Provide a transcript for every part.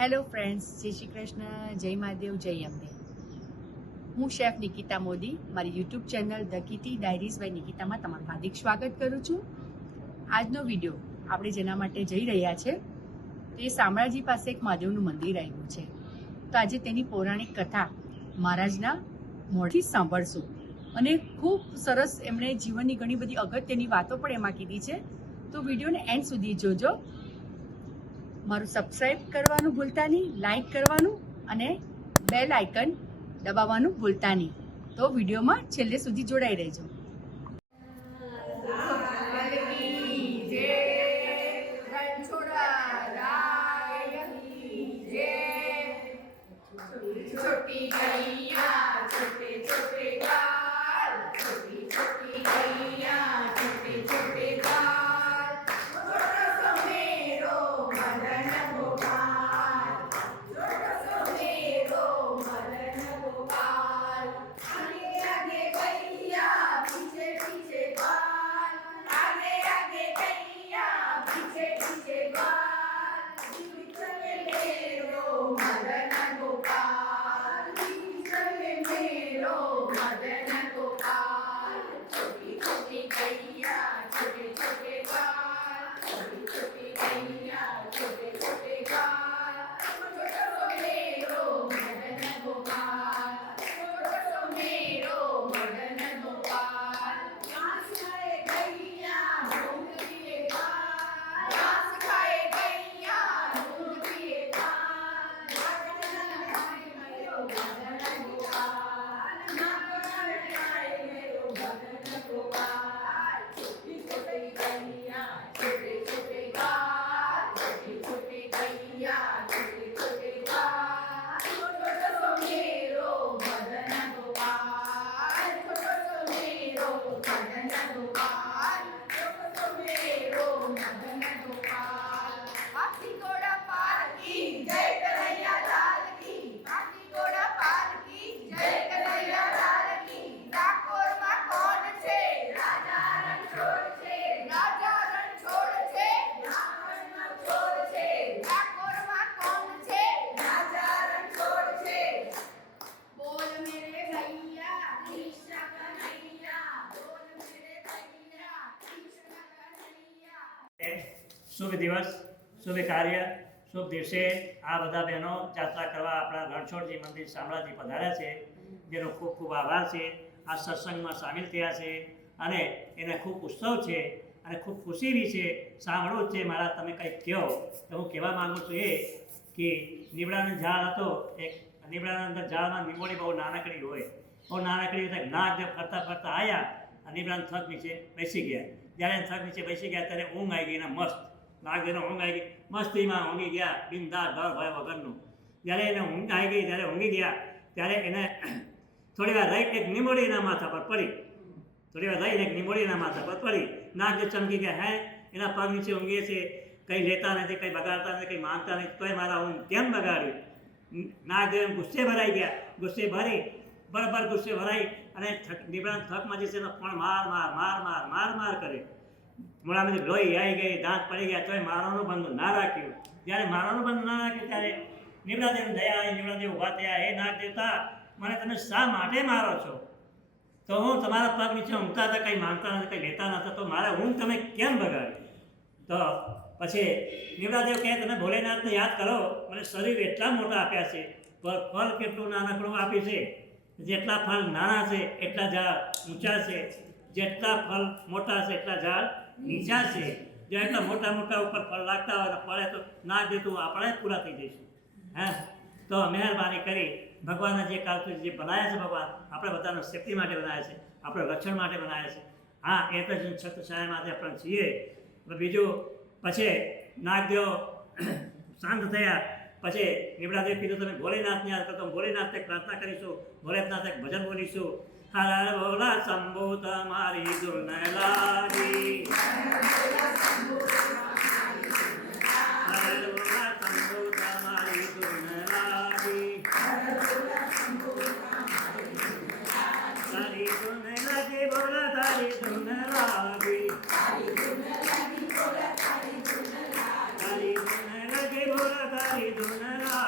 Hello friends, જય શ્રી કૃષ્ણ, જય મહાદેવ, જય અંબે. હું શેફ નિકિતા મોદી મારી YouTube channel the Kitty Diaries by નિકિતામાં તમારું હાર્દિક સ્વાગત કરું છું. આજનો વિડીયો આપણે જેના માટે જઈ રહ્યા છે તે શામળાજી પાસે એક મહાદેવનું મંદિર આવ્યું છે. તો આજે તેની પૌરાણિક કથા મહારાજના મોઢથી સાંભળશું અને ખૂબ સરસ એમણે જીવનની ઘણી બધી અગત્યની વાતો પણ એમાં કીધી છે. તો વિડીયોને એન્ડ સુધી જોજો. મારું સબસ્ક્રાઇબ કરવાનું ભૂલતા નહીં, લાઈક કરવાનું અને બેલ આઇકન દબાવવાનું ભૂલતા નહીં. તો વિડીયોમાં છેલ્લે સુધી જોડાઈ રહેજો. छोटी गैया छोटे छोटे गाल, छोटी छोटी गैया छोटे छोटे गाल, छोटा सा मेरो मदन गोपाल, छोटा सा मेरो मदन गोपाल, आगे आगे गैया पीछे पीछे बाल, आगे आगे गैया पीछे पीछे बाल, चले मेरो मदन गोपाल, चले मेरो मदन गोपाल, छोटी छोटी गैया छोटे छोटे बाल, छोटी छोटी गैया छोटे छोटे बाल, छोटा सा मेरो मदन गोपाल, छोटा सा मेरो मदन गोपाल, घास खाए गैया घूम पिए बाल, घास खाए गैया घूम पिए बाल, मदन मेरो मदन गोपाल, मदन मेरो मदन गोपाल, छोटी छोटी गैया छोटे छोटे गाल, छोटी छोटी गैया छोटे छोटे गाल, छोटा सा मेरो मदन गोपाल, छोटा सा मेरो मदन गोपाल, छोटा सा मेरो मदन गोपाल, हाथी घोड़ा पार की जय कन्हैया लाल की, हाथी घोड़ा पार की जय कन्हैया लाल की, डाकोर માં કોણ છે રાજા રણછોડ છે, રાજા રણછોડ છે, રાવણનો ચોર છે, ડાકોર માં કોણ છે રાજા રણછોડ છે, બોલ મેરે ભૈયા કૃષ્ણ કન્હૈયા, બોલ મેરે ભૈયા કૃષ્ણ કન્હૈયા. શુભ દિવસ, શુભ કાર્ય, શુભ દિવસે આ બધા બહેનો યાત્રા કરવા આપણા રણછોડજી મંદિર શામળાજી પધાર્યા છે, જેનો ખૂબ ખૂબ આભાર છે. આ સત્સંગમાં સામેલ થયા છે અને એને ખૂબ ઉત્સવ છે અને ખૂબ ખુશી બી છે. સાંભળવું જ છે. મારા તમે કંઈક કહો તો હું કહેવા માગું છું એ કે નીમડાનું ઝાડ હતો. એક નીમડાના અંદર ઝાડમાં લીંબોડી બહુ નાનકડી હોય, બહુ નાનકડી હોય. નાગ જે ફરતા ફરતા આવ્યા અને નીમડાના થક નીચે બેસી ગયા. જ્યારે થક નીચે બેસી ગયા ત્યારે ઊંઘ આવી ગઈ એને મસ્ત. નાગદેવને ઊંઘ આવી ગઈ, મસ્તીમાં ઊંઘી ગયા, બિંદાસ ડર ભય વગરનું. જ્યારે એને ઊંઘ આવી ગઈ, જ્યારે ઊંઘી ગયા ત્યારે એને થોડી વાર રહી એક નિમોડી એના માથા પર પડી. થોડી વાર રહીને એક નિમોડી એના માથા પર પડી. નાગદેવ ચમકી ગયા. હે, એના પગ નીચે ઊંઘીએ છે, કંઈ લેતા નથી, કંઈ બગાડતા નથી, કંઈ માંગતા નથી, તોય મારા ઊંઘ કેમ બગાડ્યું? નાગદેવ ગુસ્સે ભરાઈ ગયા. ગુસ્સે ભરી બરાબર ગુસ્સે ભરાઈ અને નીમડાના થકમાં જે છે એનો પણ માર માર માર માર માર માર કરે. મોડામાંથી લોહી આવી ગઈ, દાંત પડી ગયા, તોય મારવાનું બંધ ના રાખ્યું. જ્યારે મારવાનું બંધ ના રાખ્યું ત્યારે નીમડાદેવને દયા આવી. નીમડાદેવ ઊભા થયા. હે નાગ દેવતા, મને તમે શા માટે મારો છો? તો હું તમારા પગ નીચે ઊંઘતા હતા, કંઈ માંગતા નથી, કંઈ લેતા નહોતા, તો મારા ઊંઘ તમે કેમ બગાડી? તો પછી નીમડાદેવ કહે, તમે ભોલેનાથને યાદ કરો, મને શરીર એટલા મોટા આપ્યા છે, ફળ કેટલું નાનકડું આપ્યું છે. જેટલા ફળ નાના છે એટલા ઝાડ ઊંચા છે, જેટલા ફળ મોટા છે એટલા ઝાડ નીચા છે. જો એટલા મોટા મોટા ઉપર ફળ લાગતા હોય તો પડે તો ના દેતું આપણે પૂરા થઈ જઈશું. હે, તો મહેરબાની કરી ભગવાનના જે કાલથી જે બનાવ્યા છે, ભગવાન આપણે બધાનો સેફ્ટી માટે બનાવ્યા છે, આપણે રક્ષણ માટે બનાવ્યા છે. હા, એ તો છત્રછાયા માટે આપણે છીએ. બીજું પછી નાગદેવ શાંત થયા. પછી નીમડાદેવ કીધું, તમે ભોલેનાથને યાદ કરતો, ભોલેનાથને પ્રાર્થના કરીશું, ભોલેનાથને ભજન બોલીશું. હર ભોલા શંભુ તમારી દુર ન લાગી, હર ભોલા શંભુ તમારી દુર ન લાગી, તારી દુર ન લાગી, ભોલા તારી દુર ન લાગી, તારી દુર ન લાગી, ભોલા તારી દુર ન લાગી, તારી દુર ન લાગી, ભોલા તારી દુર ન લાગી.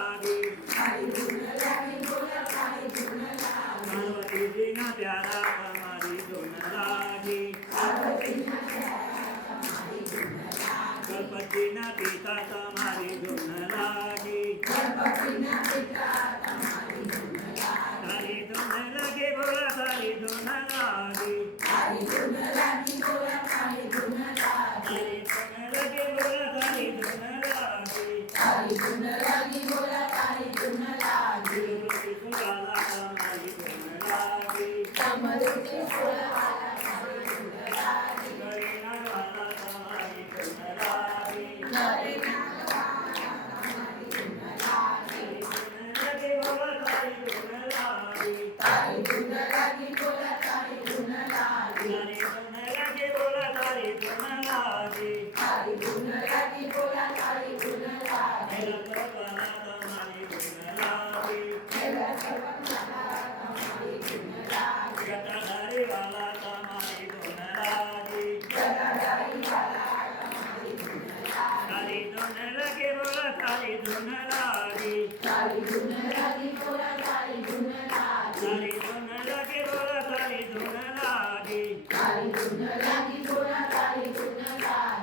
ધૂન લાગી તારી ધૂન લાગી બોલા તારી ધૂન લાગી બોલા તારી ધૂન લાગી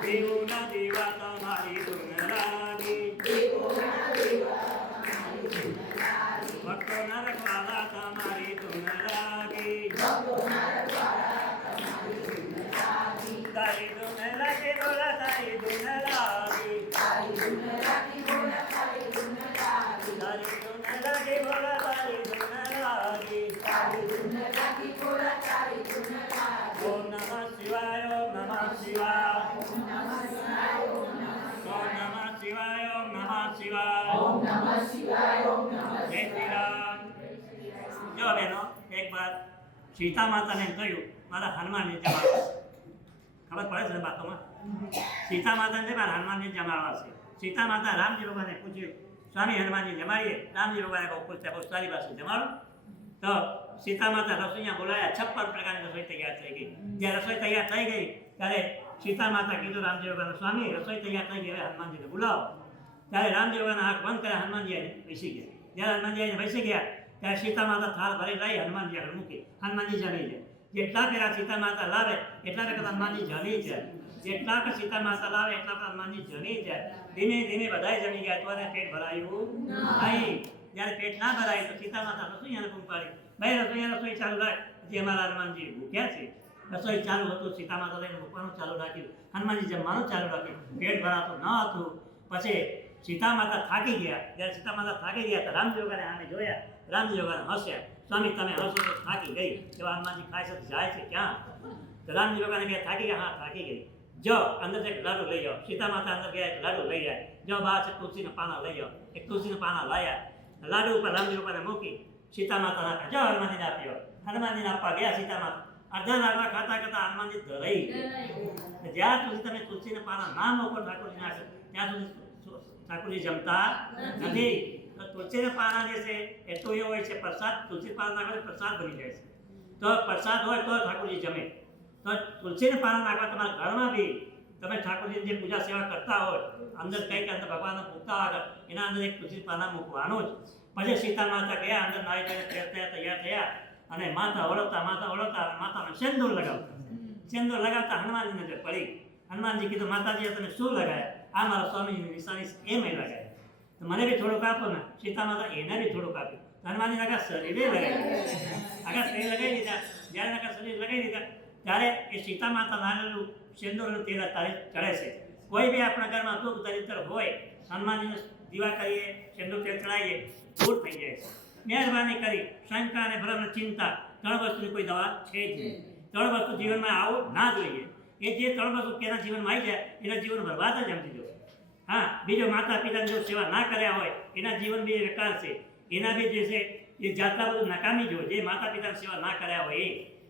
દેવોના દેવા તમારી ધૂન લાગી ભક્તોના રખવાલા તમારી ધૂન લાગી તારી ધૂન લાગી બોલા તારી ધૂન લાગી તારી ધૂન લાગી બોલા તારી ધૂન લાગી ઓમ નમઃ શિવાય ઓમ નમઃ શિવાય ઓમ નમઃ શિવાય ઓમ નમઃ શિવાય જય શ્રી રામ જો બહેનો એક વાર સીતા માતાને કહ્યું મારા હનુમાનને જમાડવા ખબર પડે છે બાતોમાં સીતા માતાને મારા હનુમાનને જમાડવા છે સીતા માતા રામજી ભગવાનને પૂછ્યું સ્વામી હનુમાનજી જમાડીએ રામજી ભગવાને કહું તારી પાસે જમાડો તો સીતા માતા રસોઈયા બોલાયા 56 પ્રકારની રસોઈ તૈયાર થઈ ગઈ જ્યારે રસોઈ તૈયાર થઈ ગઈ ત્યારે સીતા માતા કીધું રામજી ભગવાન સ્વામી રસોઈ તૈયાર થઈ ગઈ હવે હનુમાનજીને બોલાવો ત્યારે રામજી ભગવાન આંખ બંધ કર્યા હનુમાનજી આવીને બેસી ગયા જ્યારે હનુમાનજી આવીને બેસી ગયા ત્યારે સીતા માતા થાળ ભરી લઈ હનુમાનજી આગળ મૂકી હનુમાનજી જમી જાય જેટલા પેલા સીતા માતા લાવે એટલા પેલા હનુમાનજી જમી જાય જેટલા કે સીતા માતા લાવે એટલા પેલા હનુમાનજી જમી જાય ધીમે ધીમે બધાય જમી ગયા તો પેટ ભરાયું નહીં જ્યારે પેટ ના ભરાય તો સીતા માતા રસોઈયાને બૂમ પાડી ભાઈ રસોઈયા રસોઈ ચાલુ રાખ જે અમારા હનુમાનજી ભૂખ્યા છે રસોઈ ચાલુ હતું સીતા માતા લઈને મૂકવાનું ચાલુ રાખ્યું હનુમાનજી જમવાનું ચાલુ રાખ્યું પેટ ભરાતું ન હતું પછી સીતા માતા થાકી ગયા જ્યારે સીતા માતા થાકી ગયા તો રામજી ભગવાને આને જોયા રામજી ભગવાન હસ્યા સ્વામી તમે હસો તો થાકી ગઈ એવા હનુમાનજી ખાય છે જાય છે ક્યાં તો રામજી ભગવાને કહે થાકી ગયા હા થાકી ગઈ જો અંદર એક લાડુ લઈ જાઓ સીતા માતા અંદર ગયા એક લાડુ લઈ જાય જો બહાર છે તુલસીના પાના લઈ જાઓ એક તુલસીના પાના લાયા લાડુ ઉપર રામજી ભગવાને મૂકી સીતા માતા નાખે જો હનુમાનજીને આપ્યો હનુમાનજીને આપવા ગયા સીતા માતા અડધા લાડવા ખાતા ખાતા હનુમાનજી ધરાઈ ગયા જ્યાં સુધી તમે તુલસીના પાના ના મૂકો ઠાકોરજી નાખે ત્યાં સુધી ઠાકોરજી જમતા નથી તો તુલસીના પાના જે છે એ તો એ હોય છે પ્રસાદ તુલસી પાના નાખે પ્રસાદ બની જાય છે તો પ્રસાદ હોય તો ઠાકોરજી જમે તો તુલસીના પાના નાખવા તમારા ઘરમાં બી તમે ઠાકોરજીની જે પૂજા સેવા કરતા હોય અંદર કંઈક અંદર ભગવાનને પૂછતા આગળ એના અંદર એક તુલસી પાના મૂકવાનું જ પછી સીતા માતા ગયા અંદર નાઈ ધોઈને તૈયાર થયા અને માતા ઓળખતા માતાને સેંદૂર લગાવતા હનુમાનજીને નજર પડી હનુમાનજી કીધું માતાજીએ તમે શું લગાવ્યા આ મારા સ્વામીજીની નિશાની એમ લગાવ્યા તો મને બી થોડુંક આપો ને સીતા માતા એને બી થોડુંક આપ્યું હનુમાનજીને આગળ શરીરે લગાવી દીધા જ્યારે આગળ શરીર લગાવી દીધા ત્યારે એ સીતા માતા નારેલું સેંદૂરનું તેલ તારે ચડે છે કોઈ બી આપણા ઘરમાં દુઃખ દરિદ્ર હોય હનુમાનજીને દીવા કરીએ સેંદૂર તેલ ચડાવીએ દૂર થઈ જાય છે મહેરબાની કરી શંકા અને ભ્રમ ચિંતા 3 વસ્તુની કોઈ દવા છે જ નહીં 3 વસ્તુ જીવનમાં આવું ના જોઈએ એ જે 3 વસ્તુ કેના જીવનમાં આવી જાય એના જીવન બરબાદ જ સમજી દો હા બીજો માતા પિતાની જો સેવા ના કર્યા હોય એના જીવન બી બેકાર છે એના બી જે છે એ જાતરા બધું નકામી જો જે માતા પિતાની સેવા ના કર્યા હોય એ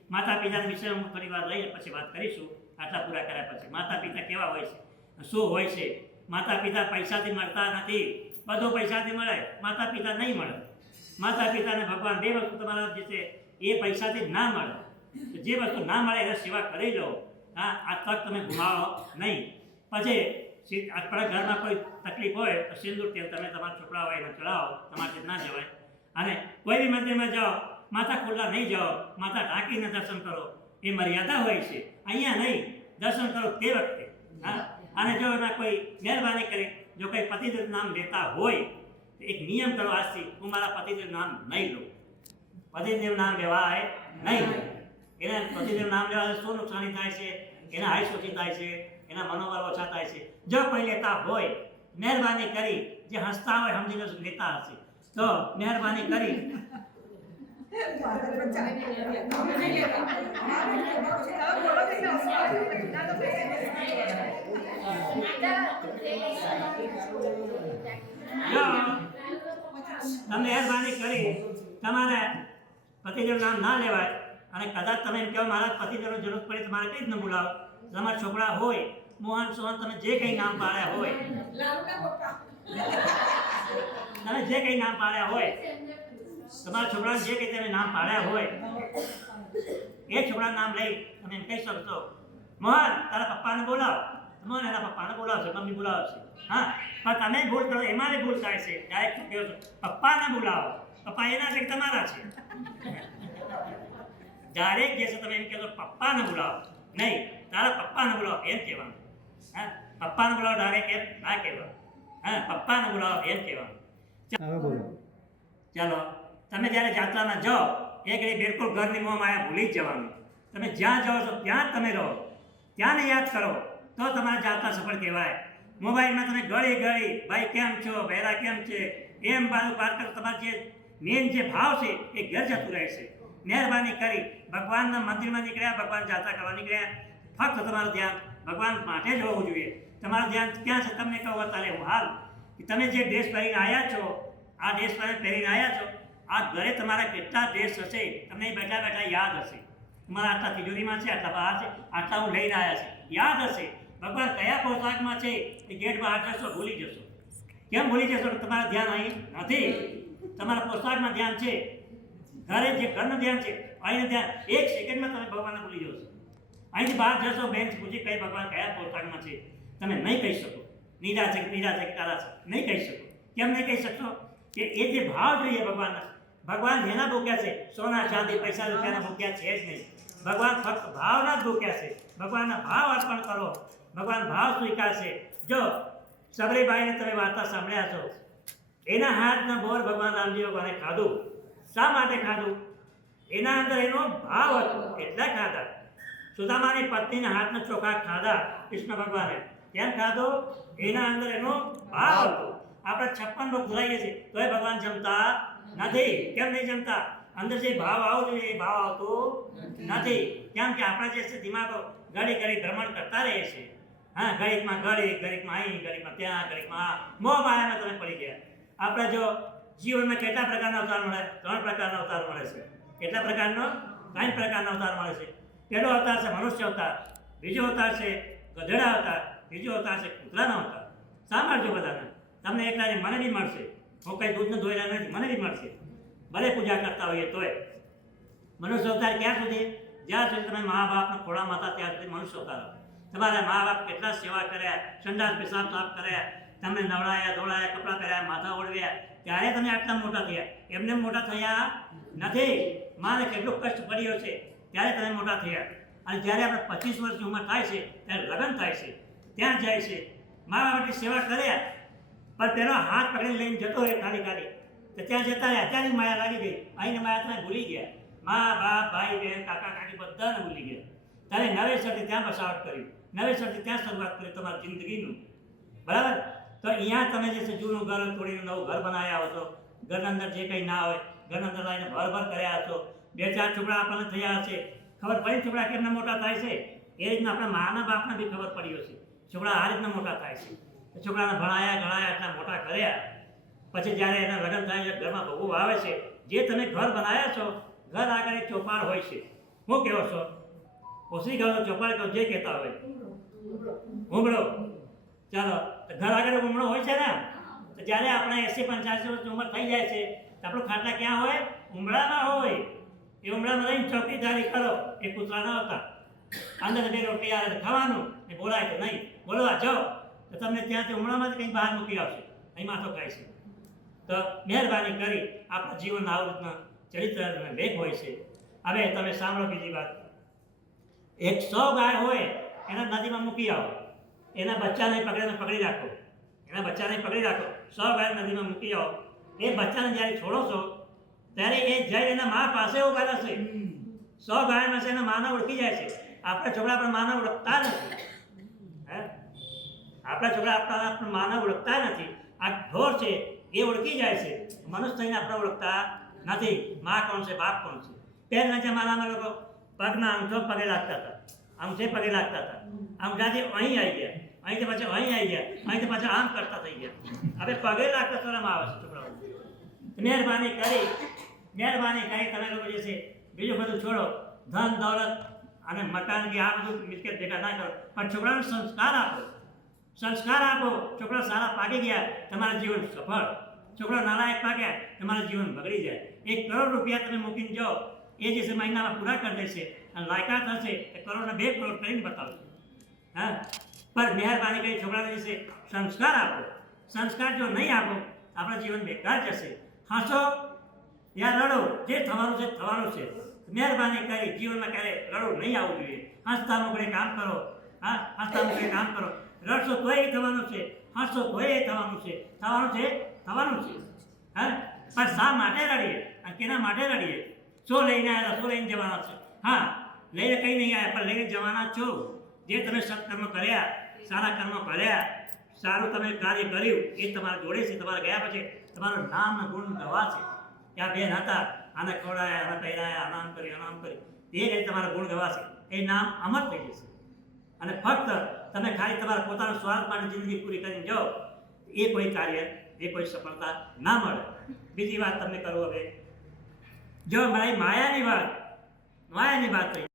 માતા પિતાના વિશે હું થોડી વાર લઈને પછી વાત કરીશું આટલા પૂરા કર્યા પછી માતા પિતા કેવા હોય છે શું હોય છે માતા પિતા પૈસાથી મળતા નથી બધું પૈસાથી મળે માતા પિતા નહીં મળે માતા પિતાને ભગવાન બે વસ્તુ તમારા જે છે એ પૈસાથી ના મળે તો જે વસ્તુ ના મળે એની સેવા કરી લો હા આ તક તમે ગુમાવો નહીં પછી આપણા ઘરમાં કોઈ તકલીફ હોય તો સિંદૂર તેલ તમે તમારા છોકરા હોય એને ચડાવો તમારાથી ના જવાય અને કોઈ બી મંદિરમાં જાઓ માતા ખુલ્લા નહીં જાઓ માતા ઢાંકીને દર્શન કરો એ મર્યાદા હોય છે અહીંયા નહીં દર્શન કરો તે વખતે હા અને જો એમાં કોઈ મહેરબાની કરી જો કોઈ પતિદેવ નામ લેતા હોય તો એક નિયમ કરો આજથી હું મારા પતિદેવ નામ નહીં લઉં પતિદેવ નામ લેવાય નહીં એના પતિદેવ નામ લેવાથી શું નુકસાની થાય છે એના હાઈસ ઓછી થાય છે એના મનોબળ ઓછા થાય છે જો કોઈ લેતા હોય મહેરબાની કરી જે હસતા હોય સમજીને લેતા હશે તો મહેરબાની કરી મહેરબાની કરી તમારે પતિદેવ નામ ના લેવાય અને કદાચ તમે એમ કહો મારા પતિદેવની જરૂર પડે તમારે કઈ જ ન બોલાવો તમારા છોકરા હોય મોહન સોહન તમે જે કંઈ નામ પાડ્યા હોય તમે જે કંઈ નામ પાડ્યા હોય તમારા છોકરાને જે કંઈ તમે નામ પાડ્યા હોય એ છોકરાનું નામ લઈ તમે એમ કહી શકશો મોહન તારા પપ્પાને બોલાવો મને એના પપ્પાને બોલાવશે, મમ્મી બોલાવશે. હા, પણ તમે ભૂલ કરો, એમાં ભૂલ થાય છે. ડાયરેક્ટ કહો છો પપ્પાને બોલાવો, પપ્પા એના છે કે તમારા છે? ડાયરેક્ટ જે છે તમે એમ કહેશો પપ્પાને બોલાવો, નહીં તારા પપ્પાને બોલાવો એમ કહેવાનું. હા, પપ્પાને બોલાવો ડાયરેક્ટ એમ ના કહેવાનું. હા, પપ્પાને બોલાવો એમ કહેવાનું. ચાલો, તમે જ્યારે જાત્રામાં જાઓ એ ઘડી બિલકુલ ઘરની મોહ માયા ભૂલી જ જવાનું. તમે જ્યાં જાઓ છો ત્યાં જ તમે રહો, ત્યાંને યાદ કરો તો તમારી જાત્રા સફળ કહેવાય. મોબાઈલમાં તમે ઘડી ભાઈ કેમ છો, બહેરા કેમ છે, એમ બાજુ વાત કરો. તમારે જે મેન જે ભાવ છે એ ઘેર જતું રહે છે. મહેરબાની કરી ભગવાનના મંદિરમાં નીકળ્યા, ભગવાન જાત્રા કરવા નીકળ્યા, ફક્ત તમારું ધ્યાન ભગવાન માટે જ હોવું જોઈએ. તમારું ધ્યાન ક્યાં છે તમને કહું અત્યારે હું હાલ કે તમે જે ડ્રેસ પહેરીને આવ્યા છો, આ ડ્રેસ પહેરીને આવ્યા છો, આ ઘરે તમારા કેટલા ડ્રેસ હશે તમને બેઠા બેઠા યાદ હશે. તમારા આટલા તિજોરીમાં છે, આટલા બહાર છે, આટલા હું લઈને આવ્યા છે, યાદ હશે. ભગવાન કયા પોશાકમાં છે એ ગેટ બહાર જશો ભૂલી જશો. કેમ ભૂલી જશો? તમારા ધ્યાન અહીં નથી. તમારા પોશાકમાં ધ્યાન છે, ઘરે જે ઘરનું ધ્યાન છે, અહીંનું ધ્યાન. એક સેકન્ડમાં તમે ભગવાનને ભૂલી જશો. અહીંથી બહાર જશો, બેન્ચ પૂછી કઈ ભગવાન કયા પોશાકમાં છે તમે નહીં કહી શકો. નીરા છે કે કાળા છે નહીં કહી શકો. કેમ નહીં કહી શકશો? કે એ જે ભાવ જોઈએ ભગવાનના. ભગવાન જેના ભૂખ્યા છે, સોના ચાંદી પૈસા રૂપિયાના ભૂખ્યા છે જ નહીં. ભગવાન ફક્ત ભાવના જ ભૂખ્યા છે. ભગવાનના ભાવ અર્પણ કરો, ભગવાન ભાવ સ્વીકારશે. જો સબરીબાઈને તમે વાર્તા સાંભળ્યા છો, એના હાથના બોર ભગવાન રામજી ભગવાને ખાધું. શા માટે ખાધું? એના અંદર એનો ભાવ હતો એટલે ખાધા. સુદામાની પત્નીના હાથના ચોખા ખાધા કૃષ્ણ ભગવાને. કેમ ખાધો? એના અંદર એનો ભાવ હતો. આપણે 56 રોગ ભૂલાઈએ છીએ તોય ભગવાન જમતા નથી. કેમ નહીં જમતા? અંદર જે ભાવ આવવો જોઈએ એ ભાવ આવતો નથી. કેમ કે આપણા જે છે દિમાગો ઘડી ભ્રમણ કરતા રહે છે. હા, ઘડીકમાં અહીં, ઘડીકમાં ત્યાં, ઘડીકમાં આ. મોહ માયામાં તમે પડી ગયા. આપણે જો જીવનમાં કેટલા પ્રકારના અવતાર મળે? 3 પ્રકારના અવતાર મળે છે. કેટલા પ્રકારનો? 3 પ્રકારના અવતાર મળે છે. પહેલો અવતાર છે મનુષ્ય અવતાર, બીજો અવતાર છે ગધેડા અવતાર, ત્રીજો અવતાર છે કૂતરાનો અવતાર. સાંભળજો બધાને, તમને એકલાને મને બી મળશે. હું કંઈ દૂધને ધોયેલા નથી, મને બી મળશે. ભલે પૂજા કરતા હોઈએ તોય. મનુષ્ય અવતાર ક્યાં સુધી? જ્યાં સુધી તમે મા બાપના ખોળામાં હતા ત્યાં સુધી મનુષ્ય અવતાર. તમારા મા બાપ કેટલા સેવા કર્યા, સંડાસ પેશાબ સાફ કર્યા, તમે નવડાયા, ધોળાયા, કપડાં પહેર્યા, માથા ઓળવ્યા, ત્યારે તમે આટલા મોટા થયા. એમને મોટા થયા નથી. માને કેટલું કષ્ટ પડ્યો છે ત્યારે તમે મોટા થયા. અને જ્યારે આપણે 25 વર્ષની ઉંમર થાય છે ત્યારે લગ્ન થાય છે, ત્યાં જાય છે, મા બાપની સેવા કર્યા, પણ પેલો હાથ પકડીને લઈને જતો રહે ખાલી તો ત્યાં જતા રહ્યા. ત્યાંની માયા લાગી ગઈ. અહીંની માયા તમે ભૂલી ગયા. મા બાપ, ભાઈ બહેન, કાકા કાકી બધાને ભૂલી ગયા. તમે નવેસરથી ત્યાં બસાવટ કરી, નવેસરથી ત્યાં શરૂઆત કરી તમારી જિંદગીનું. બરાબર? તો અહીંયા તમે જે છે જૂનું ઘર તોડીને નવું ઘર બનાવ્યા હો છો. ઘરના અંદર જે કંઈ ના હોય ઘરના અંદર લાવીને ભર કર્યા છો. 2-4 છોકરા આપણને થયા હશે. ખબર પડી છોકરા કેમના મોટા થાય છે? એ રીતના આપણા માના બાપને બી ખબર પડી હશે છોકરા આ રીતના મોટા થાય છે. છોકરાને ભણાયા ગણાયા એટલા મોટા કર્યા. પછી જ્યારે એના લગ્ન થાય છે, ઘરમાં બહુ આવે છે, જે તમે ઘર બનાવ્યા છો ઘર આગળ એક ચોપાળ હોય છે. શું કહો છો? ઓછી કહો ચોપાળ કહો, જે કહેતા હોય. ઉમળો. ચાલો, ઘર આગળ ઉમળો હોય છે ને. તો જ્યારે આપણે 80-85 વર્ષની ઉંમર થઈ જાય છે તો આપણું ખાતા ક્યાં હોય? ઉમળામાં હોય. એ ઉમળામાં રહીને ચોકીદારી કરો. એ કૂતરા ન હતા. અંદર 2 રોટલી આવે ખાવાનું, એ બોલાય તો નહીં. બોલવા જાઓ તો તમને ત્યાંથી ઉમળામાંથી કંઈ બહાર મૂકી આવશે. અહીં માથો ખાય છે. તો મહેરબાની કરી આપણા જીવનના આવું રીતના ચરિત્ર લેખ હોય છે. હવે તમે સાંભળો બીજી વાત. 100 ગાય હોય એના નદીમાં મૂકી આવો. એના બચ્ચાને પકડી રાખો. એના બચ્ચાને પકડી રાખો. 100 ગાય નદીમાં મૂકી આવો. એ બચ્ચાને જ્યારે છોડો છો ત્યારે એ જઈને એના મા પાસે ઉભા રહેશે. 100 ગાયમાં છે એના માને ઓળખી જાય છે. આપણા છોકરા પણ માને ઓળખતા નથી. હે, આપણા છોકરા આપણા માને ઓળખતા નથી. આ ઢોર છે એ ઓળખી જાય છે. મનુષ્ય થઈને આપણે ઓળખતા નથી. મા કોણ છે, બાપ કોણ છે. પહેલાના જમાનામાં લોકો પગના અંગઠો પગે લાગતા હતા, અંગઠે પગે લાગતા હતા. અંગઠાથી અહીં આવી ગયા, અહીંથી પાછા અહીં આવી ગયા, અહીંથી પાછા આમ કરતા થઈ ગયા. હવે પગે લાગતા શરમ આવે છે છોકરાઓ. મહેરબાની કરી તમે લોકો જે છે બીજું બધું છોડો. ધન દોલત અને મકાન કે આ બધું મિલકત ભેગા ના કરો, પણ છોકરાને સંસ્કાર આપો. સંસ્કાર આપો. છોકરા સારા પાકી ગયા, તમારા જીવન સફળ. છોકરા નાલાયક પાક્યા, તમારું જીવન બગડી જાય. 1 કરોડ રૂપિયા તમે મૂકીને જાઓ, એ જે છે મહિનામાં પૂરા કરી દેશે અને લાયકાત હશે એ કરોડના 2 કરોડ કરીને બતાવશે. હા, પણ મહેરબાની કરી છોકરાને વિશે સંસ્કાર આપો. સંસ્કાર જો નહીં આપો આપણું જીવન બેકાર જશે. હસો યા રડો, જે થવાનું છે થવાનું છે. મહેરબાની કરી જીવનમાં ક્યારે રડો નહીં આવવું જોઈએ. હસતા મોકળે કામ કરો. હા, હસતા મોકળે કામ કરો. રડશો તોય એ થવાનું છે, હસશો તોય એ થવાનું છે. થવાનું છે, થવાનું છે. હા, પણ શા માટે રડીએ અને કેના માટે રડીએ? શું લઈને આવ્યા, શું લઈને જવાના છે? હા, લઈને કંઈ નહીં આવ્યા પણ લઈને જવાના છો. જે તમે સત્કર્મ કર્યા, સારા કર્મ કર્યા, સારું તમે કાર્ય કર્યું, એ તમારા જોડે છે. તમારા ગયા પછી તમારું નામ ગુણ ગવાશે. ત્યાં બેન હતા, આને ખવડાયા, આને પહેરાયા, આનામ કર્યું, આનામ કર્યું, એ રીતે તમારા ગુણ ગવાશે. એ નામ અમર થઈ જશે. અને ફક્ત તમે ખાલી તમારા પોતાના સ્વાર્થ માટે જિંદગી પૂરી કરીને જાઓ, એ કોઈ કાર્ય, એ કોઈ સફળતા ના મળે. બીજી વાત તમને કરું હવે. જો મારી માયાની વાત થઈ.